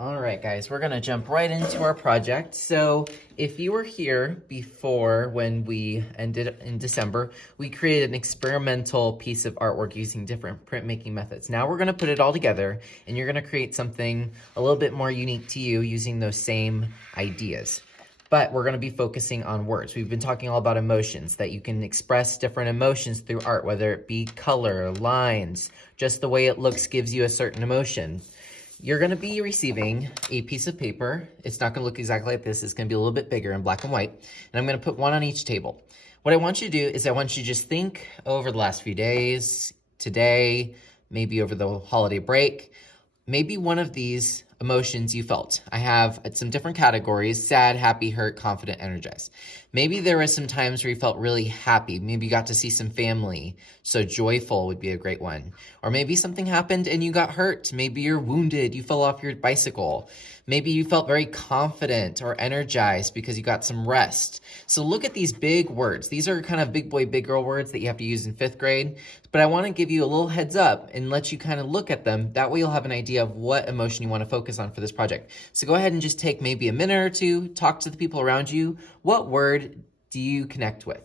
All right, guys, we're gonna jump right into our project. So if you were here before when we ended in December, we created an experimental piece of artwork using different printmaking methods. Now we're gonna put it all together and you're gonna create something a little bit more unique to you using those same ideas. But we're gonna be focusing on words. We've been talking all about emotions, that you can express different emotions through art, whether it be color, lines, just the way it looks gives you a certain emotion. You're gonna be receiving a piece of paper. It's not gonna look exactly like this. It's gonna be a little bit bigger in black and white. And I'm gonna put one on each table. What I want you to do is I want you to just think over the last few days, today, maybe over the holiday break, maybe one of these emotions you felt. I have some different categories: sad, happy, hurt, confident, energized. Maybe there were some times where you felt really happy. Maybe you got to see some family, so joyful would be a great one. Or maybe something happened and you got hurt. Maybe you're wounded, you fell off your bicycle. Maybe you felt very confident or energized because you got some rest. So look at these big words. These are kind of big boy, big girl words that you have to use in 5th grade. But I want to give you a little heads up and let you kind of look at them. That way you'll have an idea of what emotion you want to focus on for this project. So go ahead and just take maybe a minute or two, talk to the people around you. What word do you connect with?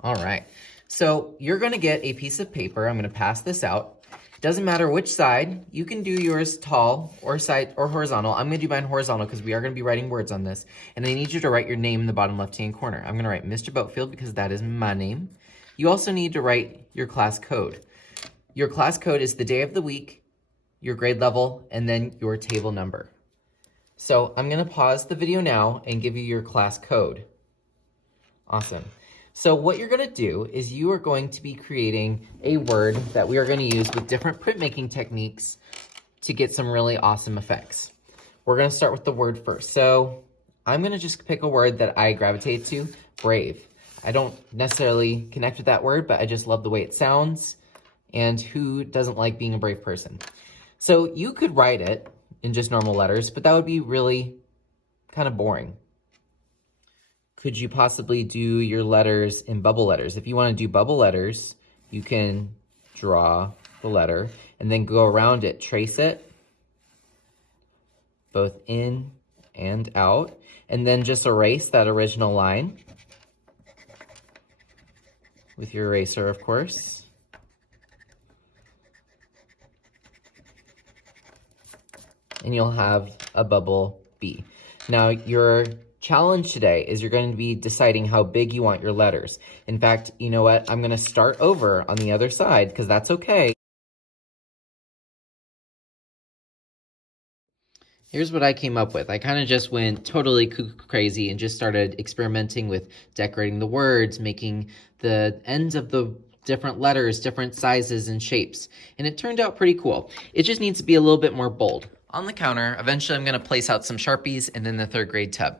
All right. So you're going to get a piece of paper. I'm going to pass this out. Doesn't matter which side. You can do yours tall or side or horizontal. I'm going to do mine horizontal because we are going to be writing words on this. And I need you to write your name in the bottom left-hand corner. I'm going to write Mr. Boatfield because that is my name. You also need to write your class code. Your class code is the day of the week, your grade level, and then your table number. So I'm going to pause the video now and give you your class code. Awesome. So what you're going to do is you are going to be creating a word that we are going to use with different printmaking techniques to get some really awesome effects. We're going to start with the word first. So I'm going to just pick a word that I gravitate to, brave. I don't necessarily connect with that word, but I just love the way it sounds. And who doesn't like being a brave person? So you could write it in just normal letters, but that would be really kind of boring. Could you possibly do your letters in bubble letters? If you want to do bubble letters, you can draw the letter and then go around it, trace it, both in and out, and then just erase that original line with your eraser, of course. And you'll have a bubble B. Now, your challenge today is you're going to be deciding how big you want your letters. In fact, you know what? I'm going to start over on the other side because that's okay. Here's what I came up with. I kind of just went totally crazy and just started experimenting with decorating the words, making the ends of the different letters, different sizes and shapes. And it turned out pretty cool. It just needs to be a little bit more bold. On the counter, eventually I'm going to place out some Sharpies and then the 3rd grade tub.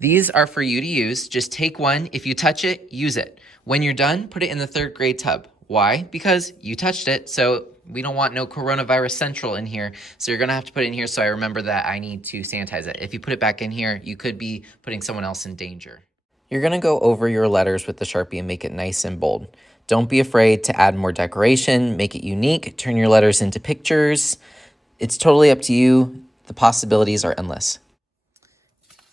These are for you to use. Just take one. If you touch it, use it. When you're done, put it in the 3rd grade tub. Why? Because you touched it, so we don't want no coronavirus central in here. So you're going to have to put it in here so I remember that I need to sanitize it. If you put it back in here, you could be putting someone else in danger. You're going to go over your letters with the Sharpie and make it nice and bold. Don't be afraid to add more decoration, make it unique, turn your letters into pictures. It's totally up to you. The possibilities are endless.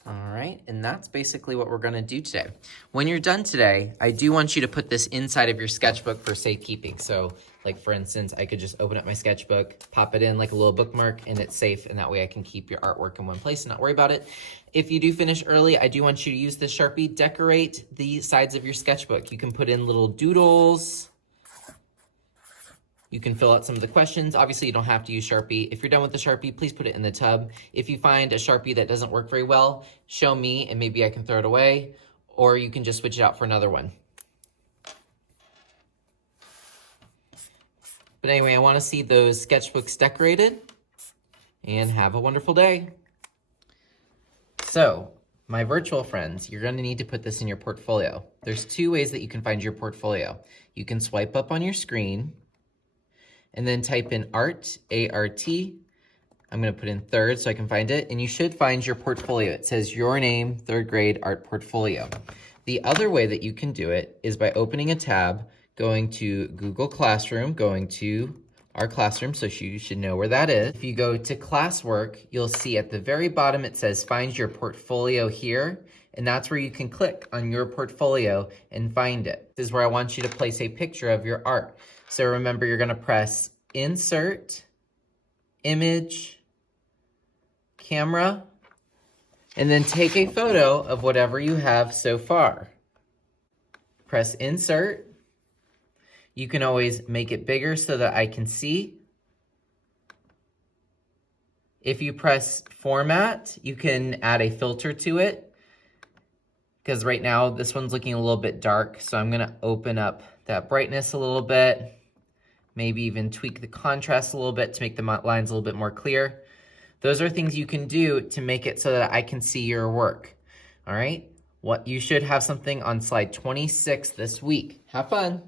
All right, and that's basically what we're going to do today. When you're done today, I do want you to put this inside of your sketchbook for safekeeping. So, like for instance, I could just open up my sketchbook, pop it in like a little bookmark, and it's safe, and that way I can keep your artwork in one place and not worry about it. If you do finish early, I do want you to use this Sharpie, decorate the sides of your sketchbook. You can put in little doodles. You can fill out some of the questions. Obviously, you don't have to use Sharpie. If you're done with the Sharpie, please put it in the tub. If you find a Sharpie that doesn't work very well, show me and maybe I can throw it away, or you can just switch it out for another one. But anyway, I want to see those sketchbooks decorated, and have a wonderful day. So, my virtual friends, you're going to need to put this in your portfolio. There's 2 ways that you can find your portfolio. You can swipe up on your screen, and then type in art, A-R-T. I'm going to put in 3rd so I can find it. And you should find your portfolio. It says your name, 3rd grade art portfolio. The other way that you can do it is by opening a tab, going to Google Classroom, going to our classroom, so you should know where that is. If you go to classwork, you'll see at the very bottom it says find your portfolio here, and that's where you can click on your portfolio and find it. This is where I want you to place a picture of your art. So remember, you're gonna press Insert, Image, Camera, and then take a photo of whatever you have so far. Press Insert. You can always make it bigger so that I can see. If you press Format, you can add a filter to it, because right now this one's looking a little bit dark, so I'm gonna open up that brightness a little bit, maybe even tweak the contrast a little bit to make the lines a little bit more clear. Those are things you can do to make it so that I can see your work. All right? You should have something on slide 26 this week. Have fun.